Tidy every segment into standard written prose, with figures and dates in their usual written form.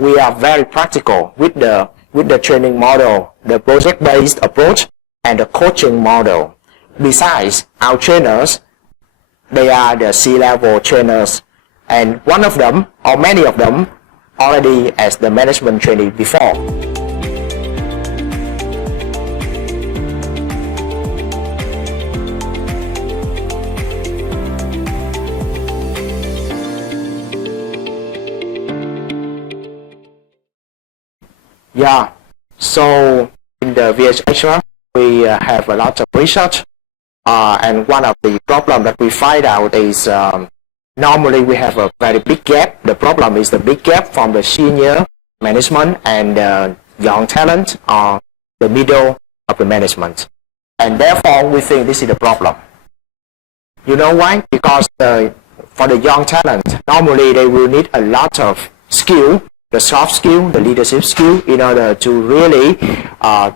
we are very practical with the training model, the project-based approach, and the coaching model. Besides, our trainers, they are the C-level trainers, and one of them, or many of them, already as the management trainee before. Yeah, so in the VSHR, we have a lot of research, and one of the problems that we find out is normally we have a very big gap. The problem is the big gap from the senior management and young talent or the middle of the management. And therefore, we think this is the problem. You know why? Because for the young talent, normally they will need a lot of skill, the soft skill, the leadership skill, in order to really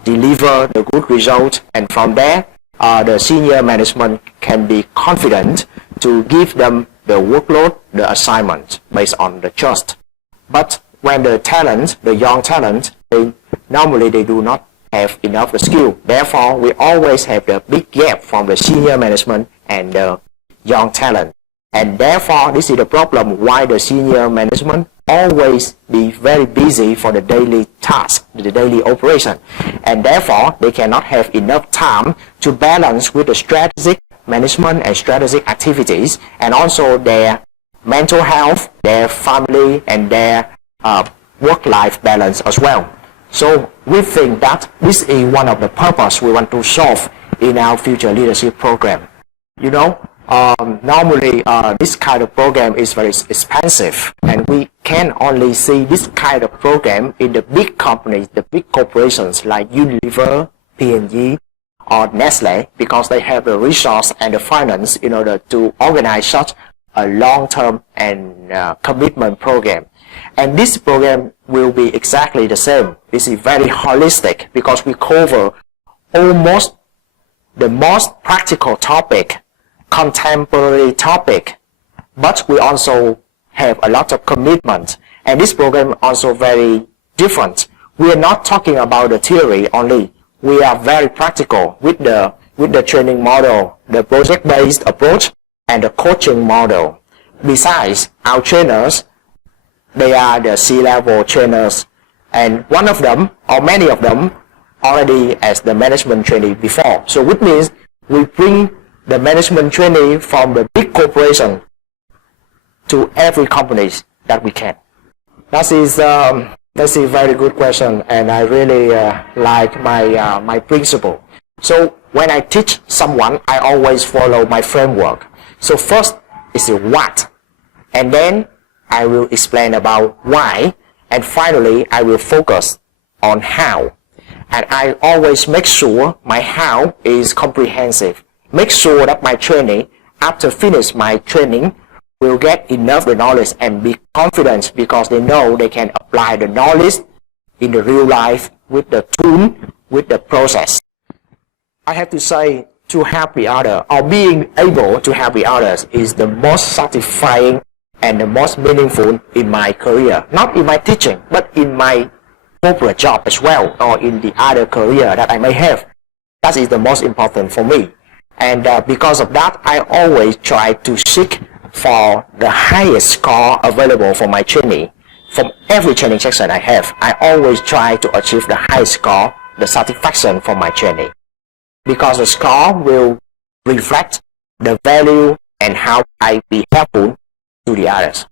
deliver the good result. And from there, the senior management can be confident to give them the workload, the assignment based on the trust. But when the talent, the young talent, normally they do not have enough the skill. Therefore, we always have the big gap from the senior management and the young talent. And therefore, this is the problem why the senior management always be very busy for the daily task, the daily operation. And therefore, they cannot have enough time to balance with the strategic management and strategic activities, and also their mental health, their family, and their work-life balance as well. So we think that this is one of the purpose we want to solve in our future leadership program. You know, normally this kind of program is very expensive, and we can only see this kind of program in the big companies, the big corporations like Unilever, P&G, or Nestle, because they have the resource and the finance in order to organize such a long-term and commitment program. And this program will be exactly the same. This is very holistic because we cover almost the most practical topic, contemporary topic, but we also have a lot of commitment. And this program also very different. We are not talking about the theory only. We are very practical with the training model, the project-based approach, and the coaching model. Besides, our trainers, they are the C-level trainers, and one of them, or many of them, already as the management trainee before. So which means we bring the management trainee from the big corporation to every company that we can. That's a very good question, and I really like my principle. So when I teach someone, I always follow my framework. So first is the what, and then I will explain about why, and finally I will focus on how. And I always make sure my how is comprehensive. Make sure that my trainee, after finish my training, will get enough the knowledge and be confident because they know they can apply the knowledge in the real life with the tool, with the process. I have to say, to help the other, or being able to help the others, is the most satisfying and the most meaningful in my career. Not in my teaching, but in my corporate job as well, or in the other career that I may have. That is the most important for me. And because of that, I always try to seek for the highest score available for my trainee. From every training session I have, I always try to achieve the highest score, the satisfaction for my trainee. Because the score will reflect the value and how I be helpful to the others.